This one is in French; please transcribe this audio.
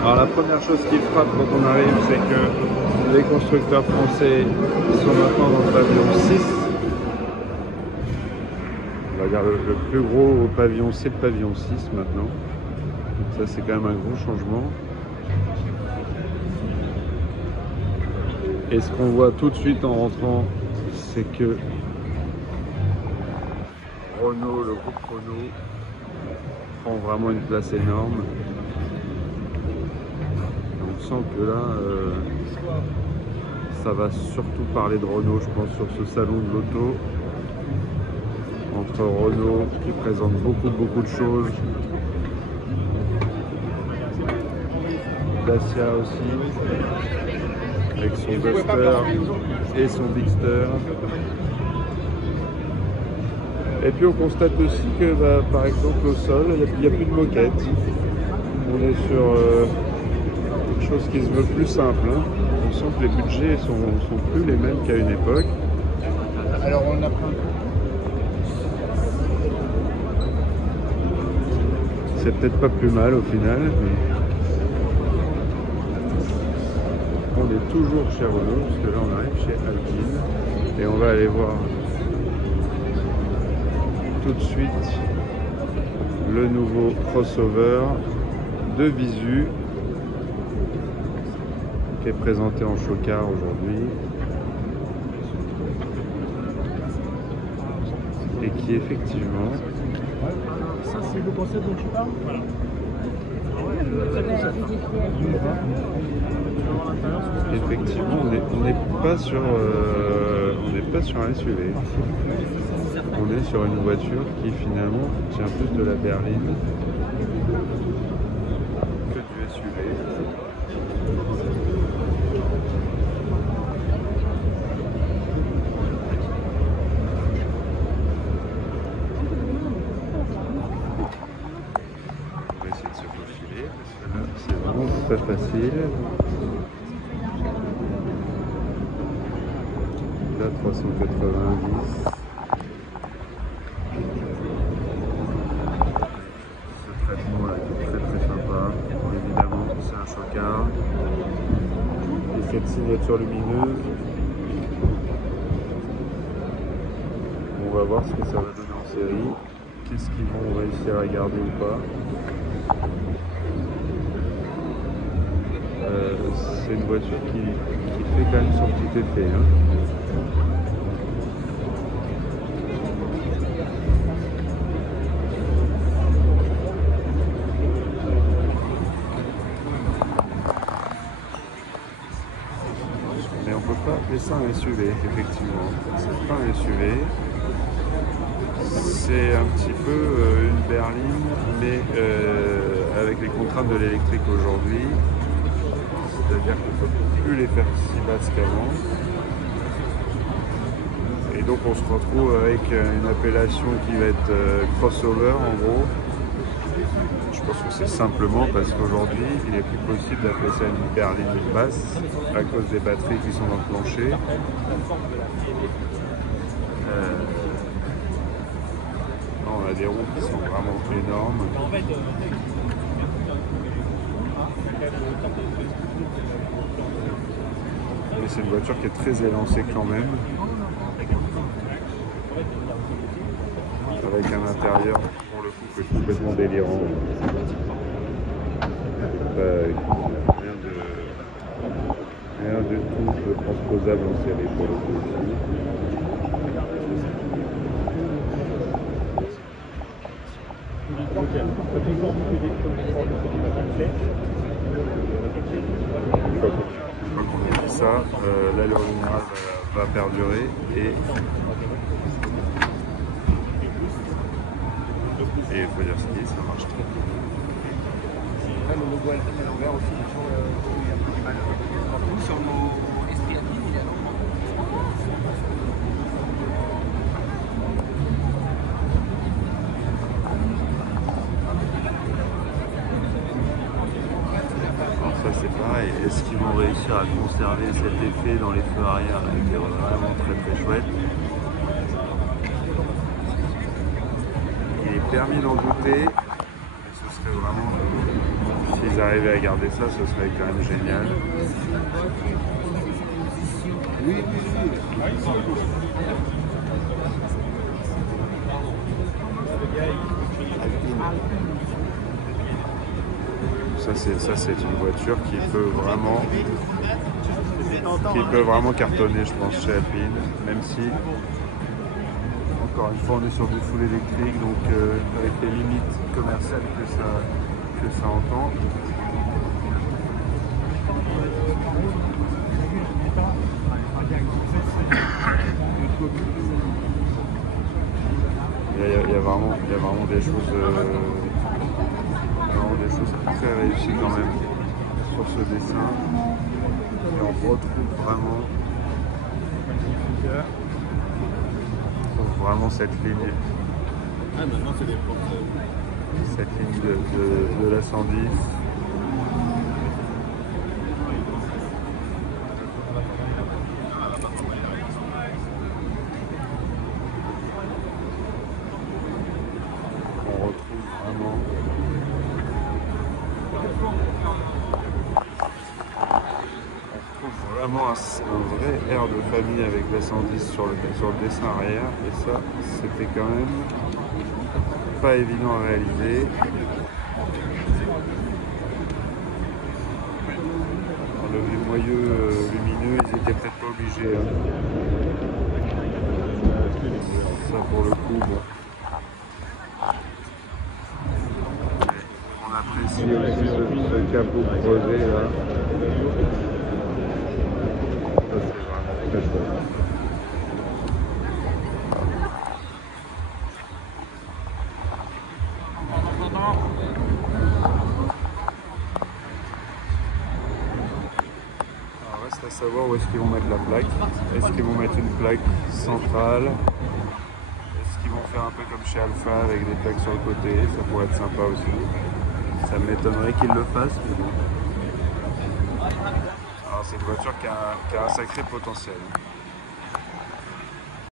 Alors la première chose qui frappe quand on arrive, c'est que les constructeurs français sont maintenant dans le pavillon 6. On va dire le plus gros pavillon, c'est le pavillon 6 maintenant. Donc ça c'est quand même un gros changement. Et ce qu'on voit tout de suite en rentrant, c'est que Renault, le groupe Renault, prend vraiment une place énorme. On sent que là, ça va surtout parler de Renault, je pense, sur ce salon de l'auto. Entre Renault, qui présente beaucoup de choses. Dacia aussi, avec son Duster et son Bigster. Et puis on constate aussi que, par exemple, au sol, il n'y a plus de moquette. On est sur quelque chose qui se veut plus simple. Hein. On sent que les budgets sont plus les mêmes qu'à une époque. Alors on apprend. C'est peut-être pas plus mal au final. On est toujours chez Renault, parce que là on arrive chez Alpine. Et on va aller voir tout de suite le nouveau crossover de Visu qui est présenté en Chocard aujourd'hui et qui effectivement, Ça c'est le concept dont tu parles? effectivement on n'est pas sur un SUV. On est sur une voiture qui finalement tient plus de la berline que du SUV. On va essayer de se faufiler parce que là c'est vraiment pas facile. Là 390. Cette signature lumineuse, on va voir ce que ça va donner en série, qu'est-ce qu'ils vont réussir à garder ou pas. C'est une voiture qui fait quand même son petit effet. Hein. Mais on peut pas appeler ça un SUV, effectivement. C'est pas un SUV. C'est un petit peu une berline, mais avec les contraintes de l'électrique aujourd'hui. C'est-à-dire qu'il ne faut plus les faire si basses qu'avant. Et donc on se retrouve avec une appellation qui va être crossover en gros. Je pense que c'est simplement parce qu'aujourd'hui il n'est plus possible d'appeler ça une berline basse à cause des batteries qui sont dans le plancher. On a des roues qui sont vraiment énormes. Mais c'est une voiture qui est très élancée quand même. Avec un intérieur pour le coup qui est complètement délirant. Rien de tout transposable en série pour le coup aussi. Une fois qu'on a dit ça, l'allure générale va perdurer et il faut dire ce qui est, ça marche très bien. Le logo Alpine à l'envers aussi, il y a un peu du mal. Nous, sur nos esprits Alpine, il y a l'envers. Alors ça c'est pareil, est-ce qu'ils vont réussir à conserver cet effet dans les feux arrière qui est vraiment très chouette. Il est permis d'en douter, mais ce serait vraiment magnifié s'ils arrivaient à garder ça, ce serait quand même génial. Ça c'est une voiture qui peut vraiment cartonner, je pense, chez Alpine, même si encore une fois on est sur du full électrique, donc avec les limites commerciales que ça entend. Il y a vraiment des choses très réussies quand même sur ce dessin. Et on retrouve vraiment cette ligne. Ah, maintenant c'est des portes. Cette ligne de la 110. On retrouve vraiment un vrai air de famille avec la 110 sur le dessin arrière, et ça c'était quand même pas évident à réaliser. Le moyeu lumineux, ils étaient peut-être pas obligés. Hein. Ça pour le coup, bon. On apprécie aussi ce capot creusé là. Ça c'est vraiment très chouette. Reste à savoir où est-ce qu'ils vont mettre la plaque. Est-ce qu'ils vont mettre une plaque centrale? Est-ce qu'ils vont faire un peu comme chez Alpha avec des plaques sur le côté? Ça pourrait être sympa aussi. Ça m'étonnerait qu'ils le fassent, mais bon. Alors c'est une voiture qui a un sacré potentiel.